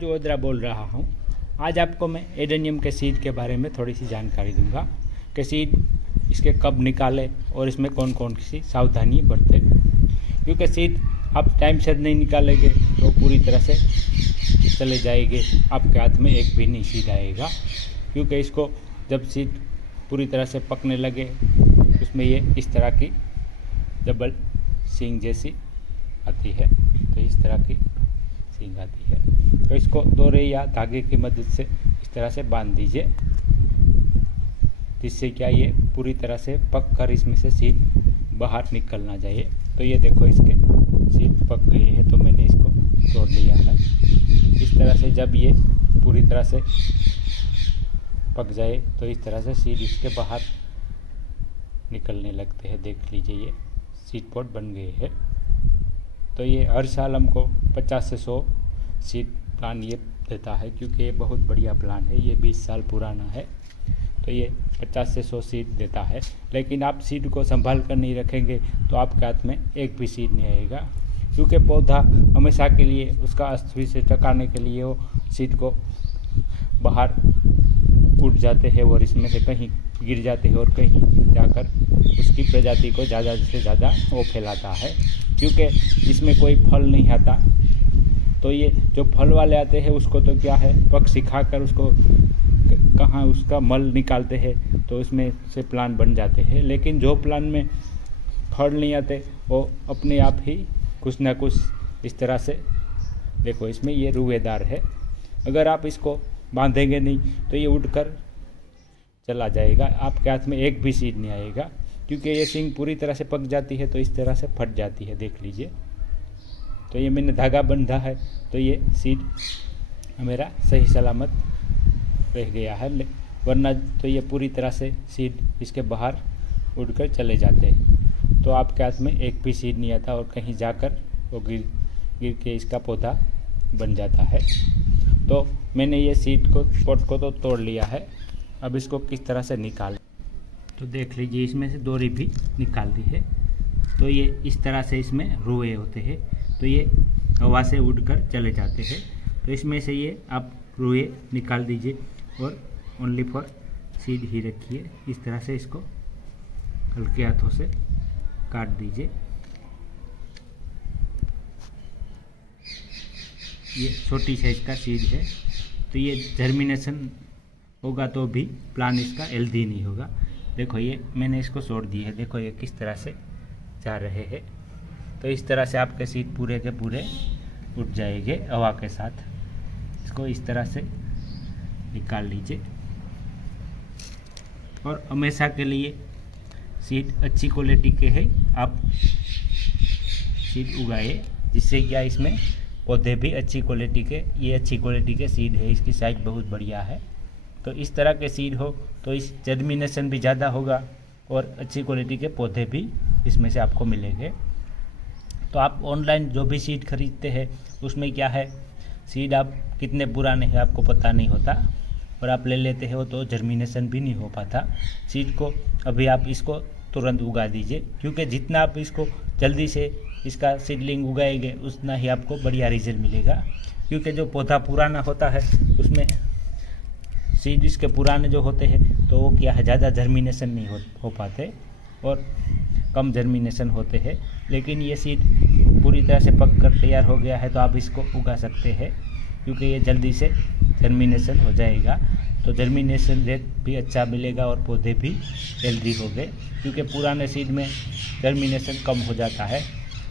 राजू ओद्रा बोल रहा हूँ। आज आपको मैं एडेनियम के सीड के बारे में थोड़ी सी जानकारी दूंगा कि सीड इसके कब निकालें और इसमें कौन कौन सी सावधानी बरतें, क्योंकि सीड आप टाइम से नहीं निकालेंगे तो पूरी तरह से चले जाएंगे, आपके हाथ में एक भी नहीं सीड आएगा। क्योंकि इसको जब सीड पूरी तरह से पकने लगे उसमें ये इस तरह की डबल सींग जैसी आती है, तो इस तरह की सींग आती है। तो इसको डोरे या धागे की मदद से इस तरह से बांध दीजिए, जिससे क्या ये पूरी तरह से पक कर इसमें से सीड बाहर निकलना चाहिए। तो ये देखो इसके सीड पक गए हैं, तो मैंने इसको तोड़ लिया है। इस तरह से जब ये पूरी तरह से पक जाए तो इस तरह से सीड इसके बाहर निकलने लगते हैं। देख लीजिए ये सीड पॉट बन गए हैं। तो ये हर साल हमको 50 से 100 सीड प्लान ये देता है, क्योंकि ये बहुत बढ़िया प्लान है। ये 20 साल पुराना है, तो ये 50 से 100 सीड देता है। लेकिन आप सीड को संभाल कर नहीं रखेंगे तो आपके हाथ में एक भी सीड नहीं आएगा, क्योंकि पौधा हमेशा के लिए उसका अस्तित्व से टकाने के लिए वो सीड को बाहर उड़ जाते हैं और इसमें से कहीं गिर जाते हैं और कहीं जाकर उसकी प्रजाति को ज़्यादा से ज़्यादा वो फैलाता है। क्योंकि इसमें कोई फल नहीं आता, तो ये जो फल वाले आते हैं उसको तो क्या है पक सिखा कर उसको कहाँ उसका मल निकालते हैं, तो इसमें से प्लान बन जाते हैं। लेकिन जो प्लान में फल नहीं आते वो अपने आप ही कुछ ना कुछ इस तरह से, देखो इसमें ये रुएदार है, अगर आप इसको बांधेंगे नहीं तो ये उड़कर चला जाएगा, आपके हाथ में एक भी सीड नहीं आएगा। क्योंकि ये सींग पूरी तरह से पक जाती है तो इस तरह से फट जाती है, देख लीजिए। तो ये मैंने धागा बंधा है, तो ये सीड मेरा सही सलामत रह गया है, वरना तो ये पूरी तरह से सीड इसके बाहर उड़कर चले जाते हैं। तो आपके हाथ में एक भी सीड नहीं आता और कहीं जाकर वो गिर के इसका पौधा बन जाता है। तो मैंने ये सीड को पॉट को तो तोड़ लिया है, अब इसको किस तरह से निकालें तो देख लीजिए। इसमें से डोरी भी निकाल दी है, तो ये इस तरह से इसमें रुए होते हैं, तो ये हवा से उड़कर चले जाते हैं। तो इसमें से ये आप रुए निकाल दीजिए और ओनली फॉर सीड ही रखिए। इस तरह से इसको हल्के हाथों से काट दीजिए। ये छोटी साइज का सीड है, तो ये जर्मिनेशन होगा तो भी प्लान इसका हेल्दी नहीं होगा। देखो ये मैंने इसको छोड़ दी है, देखो ये किस तरह से जा रहे हैं। तो इस तरह से आपके सीड पूरे के पूरे उठ जाएंगे हवा के साथ। इसको इस तरह से निकाल लीजिए और हमेशा के लिए सीड अच्छी क्वालिटी के है आप सीड उगाए, जिससे क्या इसमें पौधे भी अच्छी क्वालिटी के, ये अच्छी क्वालिटी के सीड है, इसकी साइज बहुत बढ़िया है। तो इस तरह के सीड हो तो इस जर्मिनेशन भी ज़्यादा होगा और अच्छी क्वालिटी के पौधे भी इसमें से आपको मिलेंगे। तो आप ऑनलाइन जो भी सीड खरीदते हैं उसमें क्या है, सीड आप कितने पुराने हैं आपको पता नहीं होता और आप ले लेते हो तो जर्मिनेशन भी नहीं हो पाता। सीड को अभी आप इसको तुरंत उगा दीजिए, क्योंकि जितना आप इसको जल्दी से इसका सीडलिंग उगाएंगे उतना ही आपको बढ़िया रिजल्ट मिलेगा। क्योंकि जो पौधा पुराना होता है उसमें सीड इसके पुराने जो होते हैं तो वो क्या है ज़्यादा जर्मिनेशन नहीं हो पाते और कम जर्मिनेशन होते हैं। लेकिन ये सीड पूरी तरह से पक कर तैयार हो गया है तो आप इसको उगा सकते हैं, क्योंकि ये जल्दी से जर्मिनेशन हो जाएगा। तो जर्मिनेशन रेट भी अच्छा मिलेगा और पौधे भी हेल्दी हो गए, क्योंकि पुराने सीड में जर्मिनेशन कम हो जाता है।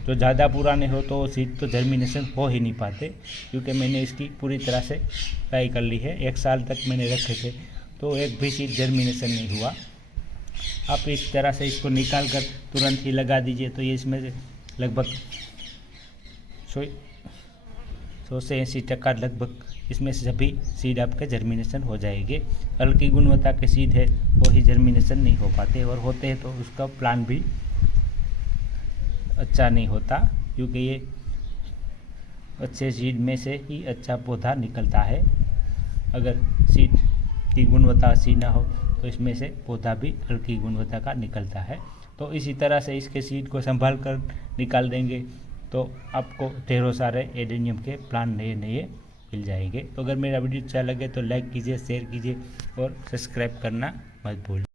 जो ज़्यादा पुराने हो तो सीड तो जर्मिनेशन हो ही नहीं पाते। क्योंकि मैंने इसकी पूरी तरह से ट्राई कर ली है, 1 साल तक मैंने रखे थे तो एक भी सीड जर्मिनेशन नहीं हुआ। आप इस तरह से इसको निकाल कर तुरंत ही लगा दीजिए, तो ये इसमें से लगभग 100 से 80% लगभग इसमें से सभी सीड आपके जर्मिनेशन हो जाएंगे। हल्की गुणवत्ता के सीड है वो ही जर्मिनेशन नहीं हो पाते, और होते हैं तो उसका प्लान भी अच्छा नहीं होता, क्योंकि ये अच्छे सीड में से ही अच्छा पौधा निकलता है। अगर सीड की गुणवत्ता अच्छी ना हो तो इसमें से पौधा भी हल्की गुणवत्ता का निकलता है। तो इसी तरह से इसके सीड को संभाल कर निकाल देंगे तो आपको ढेरों सारे एडेनियम के प्लांट नए नए मिल जाएंगे। तो अगर मेरा वीडियो अच्छा लगे तो लाइक कीजिए, शेयर कीजिए और सब्सक्राइब करना मत भूलिए।